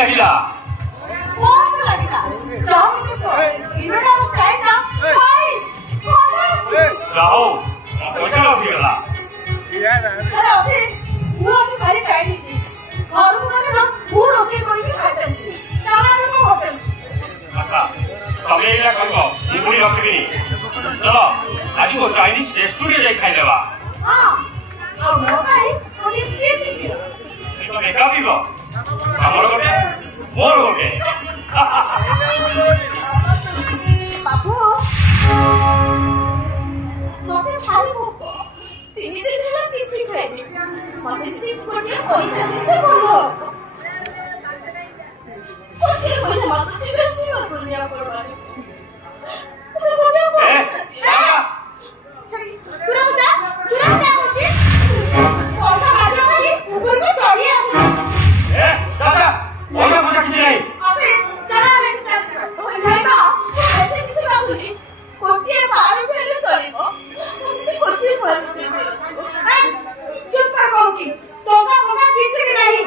লাগিলা मस्त लागला जाओ इनका स्टाइल ना हाय जाओ पैसा उठिगला अरे ऑफिस वो आज भारी टाइम थी और उन्होंने ना वो रोटी कोई की खाते थे चला तो होटल अच्छा तबे एला करबो इपुरी रखबिनी चलो आज को चाइनीज रेस्टोरेंट जाई खाइ लेबा हां और मोर भाई ओनी चिप दियो तो एका पिबो हमर गोटे मोर गोटे बाबू तोते भारी भूख तीन दिन होला किछि खाइनी मते যদি কোটি পয়সা দিতে বলো কোটি পয়সা মাত্র বেশি দুনিয়া করবানি তুমি কোটি পয়সা সরি তুরন্ত যা বলছি পয়সা মারিও খালি উপরকে চড়ি আসে দাদা পয়সা কিছু নাই अबे चला बेटी चल ओए नहीं ना ऐसे किसी बाबूनी कोटी 12 फेले तोलिबो किसी कोटी पर हैं चुप कर कहूची तोका मोका किसी भी नहीं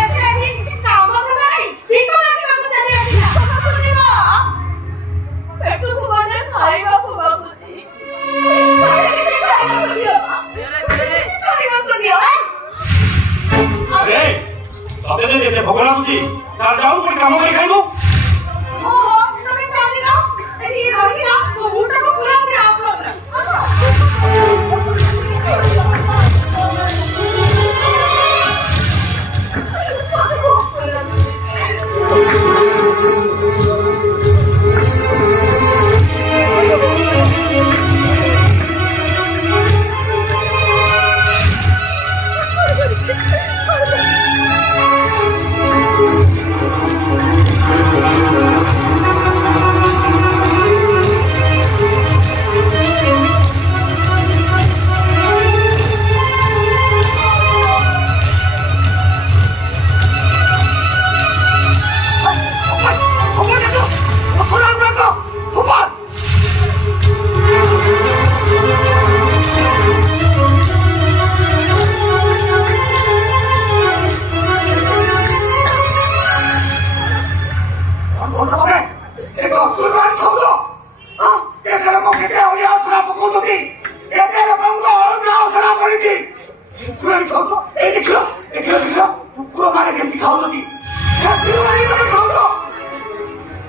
ऐसे अभी किसी काम को नहीं भीको मांगी को चले आसिला सुनिबो पेटू को बने खाइबा को बाबूजी अरे किसी खाइबा को दियो किसी खाइबा को दियो अरे तते जे एते भोग लागुची तार जाऊ कोन काम करी खाइबो ओ तमे चालिलो एठी रहिला मुटा को पूरा पूरा आप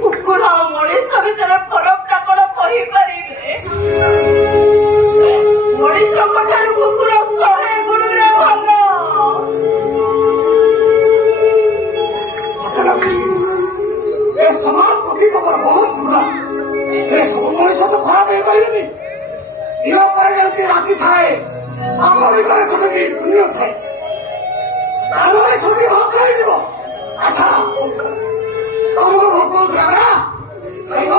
कुकुर मनीष भर फरक टा कौन कहींपारे मनीष कुकुर 100 गुण भल समाज प्रति तुम बहुत पुरा सब मनुष्य तो खराब हो पारे दिन पर राति थाए आम भर सेमती पुण्य थाए छोटी भाग खाई अच्छा तुमको भोक होगा ना खाइब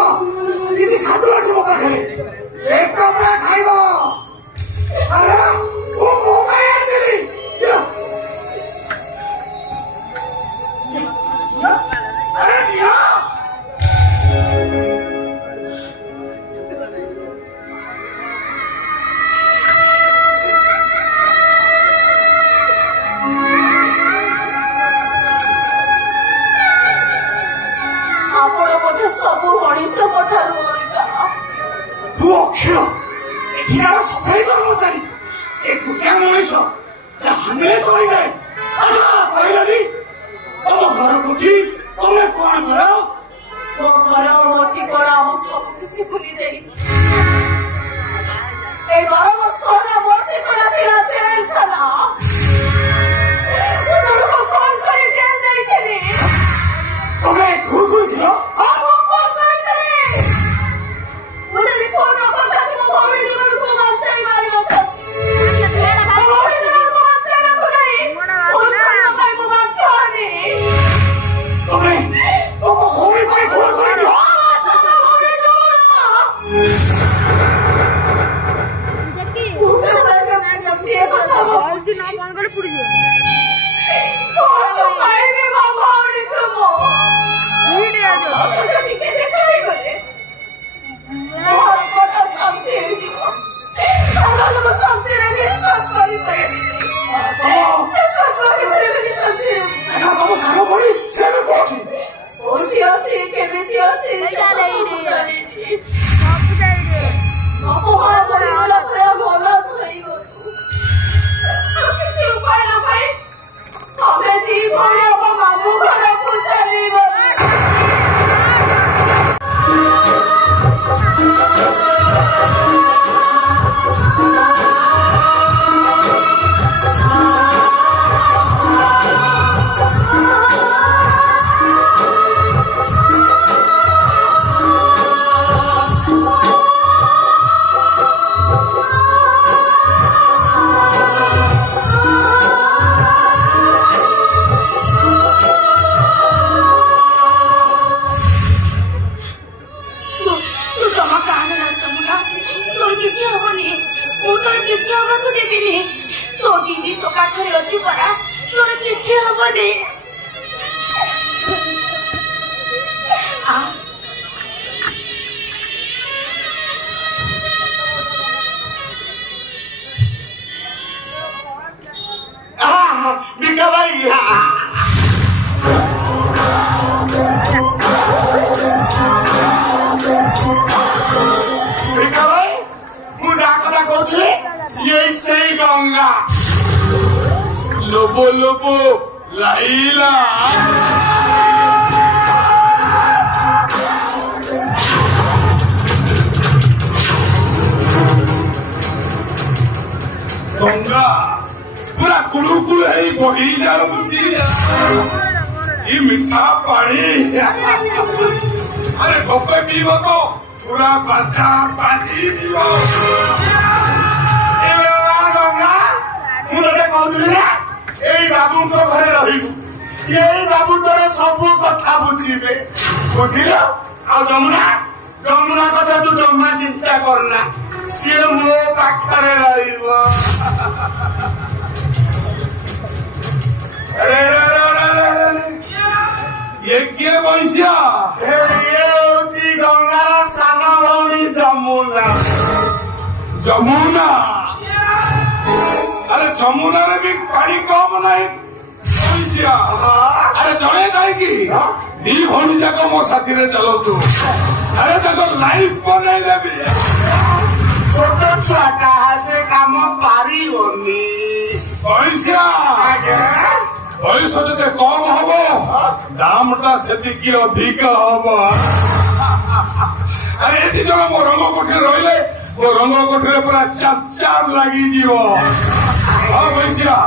किसी खाद्य अच्छे मो पाखे एक टपरा खाइब अरे वो मो पाए देली अरे दिया सब मनीष अक्षर एठार सफाई कर्मचारी एक गोटे मनीष हानिले चली जाए कहली तुम घर कोठी तुम कौन कर मो घर मोटी बड़ा आम सब किसी भूली जाई 12 वर्ष मोटी बड़ा पिला जेल खाना कौन करे जेल जाई तुम्हें घूर दिलो କିଛି ହବନି। बिका भाई बिका भाई ମୁଁ ଯାହା କଥା କହୁଥିଲି ଏଇ ସେଇ ଗଙ୍ଗା ଲୋବୋ ଲୋବୋ ଲାଇଲା गंगा पूरा कुलुकुल है बही जाऊँगी ये मीठा पानी अरे गोपे पीब तो पूरा बाजा बाजी पीब गंगा मुझे कहूली यही बाबू घरे रही यही बाबू तोर सब कथा बुझे बुझिल आ जमुना जमुना कथा तू जमा चिंता करना सी मो पाखरे रहिबो अरे ये किए बैसिया ये होची गंगार सान भौणी जमुना जमुना अरे जमुना रे भी पानी कम नहीं बैसिया अरे जड़े नहीं की दी भौणी जाक मो साथी रे चलो तू अरे देखो लाइफ बनाई देबी छोट छुआ कहा से काम पारी होनी बैसिया बयस जदे कम हम दामटा से अधिक हम अरे ये जन मो रंग कोठी रही मो रंग कोठी पूरा चार लगी जीव हाँ बैसिया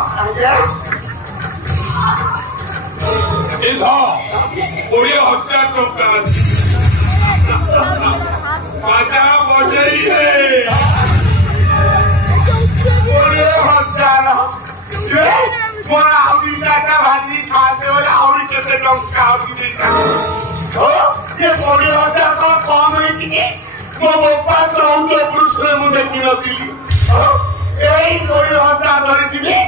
ये 20,000 टका बाजा बजाई रे 20,000 मोरा आउरी जाता भाजी खाते वाला आउरी कैसे टंका आउरी देता हो ये 20,000 का कम है चिके मो बापा 14 पुरुष रे मुझे किन दिली हो एई 20,000 धरि दिबे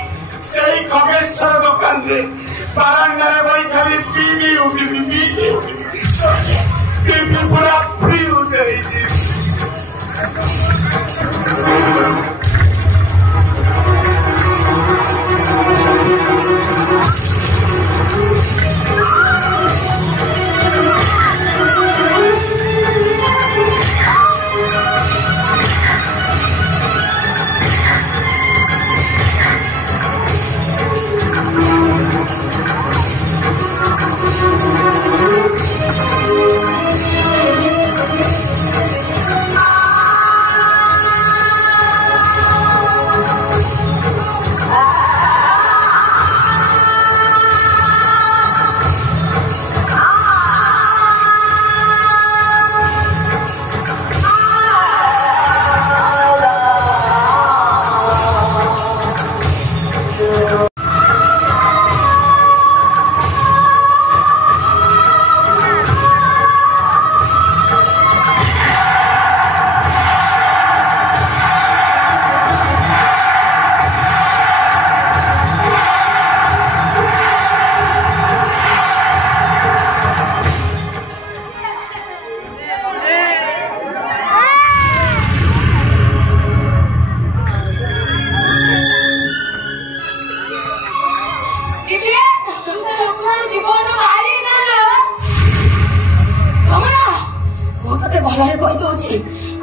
सेई खगेश्वर दुकान रे बारंगा रे भाई खाली टीवी पूरा फ्री हो जाई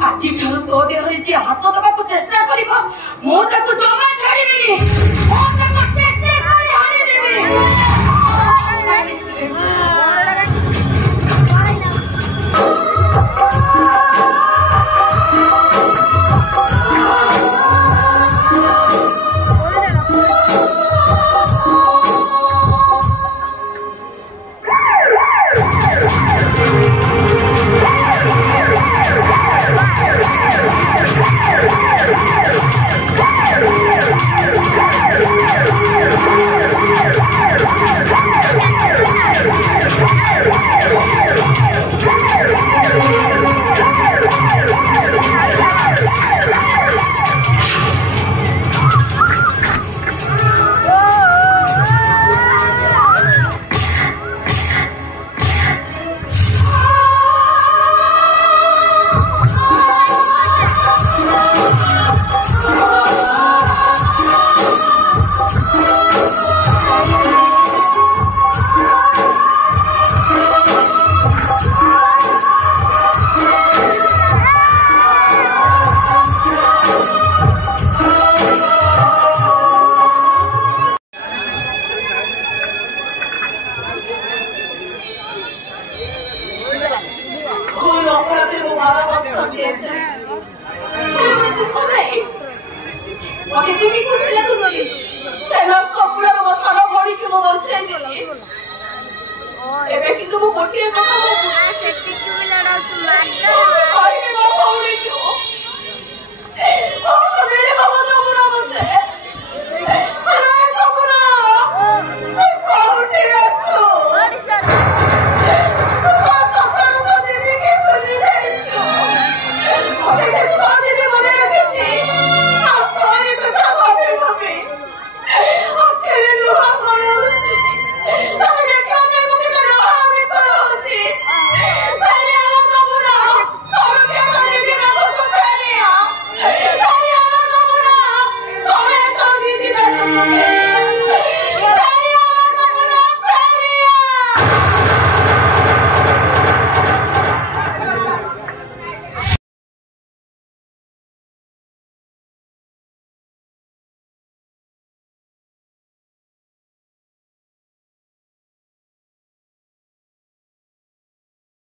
आज तो देहरे जी हाथ दबा चेष्टा कर जमा छाड़ी ଅପରାଧରେ ମୋ 12 ବର୍ଷ ଜେଲ୍ ଯାଇଛି। ହେଲେ ଗୋଟେ ଦୁଃଖ ନାହିଁ, ମତେ ଏତିକି ଖୁସି ଲାଗୁଛି ସେ କପୁରର ମୋ ସାନ ଭଉଣୀକି ମୁଁ ବଞ୍ଚାଇ ଦେଲି। ଏବେ କିନ୍ତୁ ମୁଁ ଗୋଟିଏ କଥା କହିବି ମୋ ଭଉଣୀକୁ ମିଳିବ ମୋ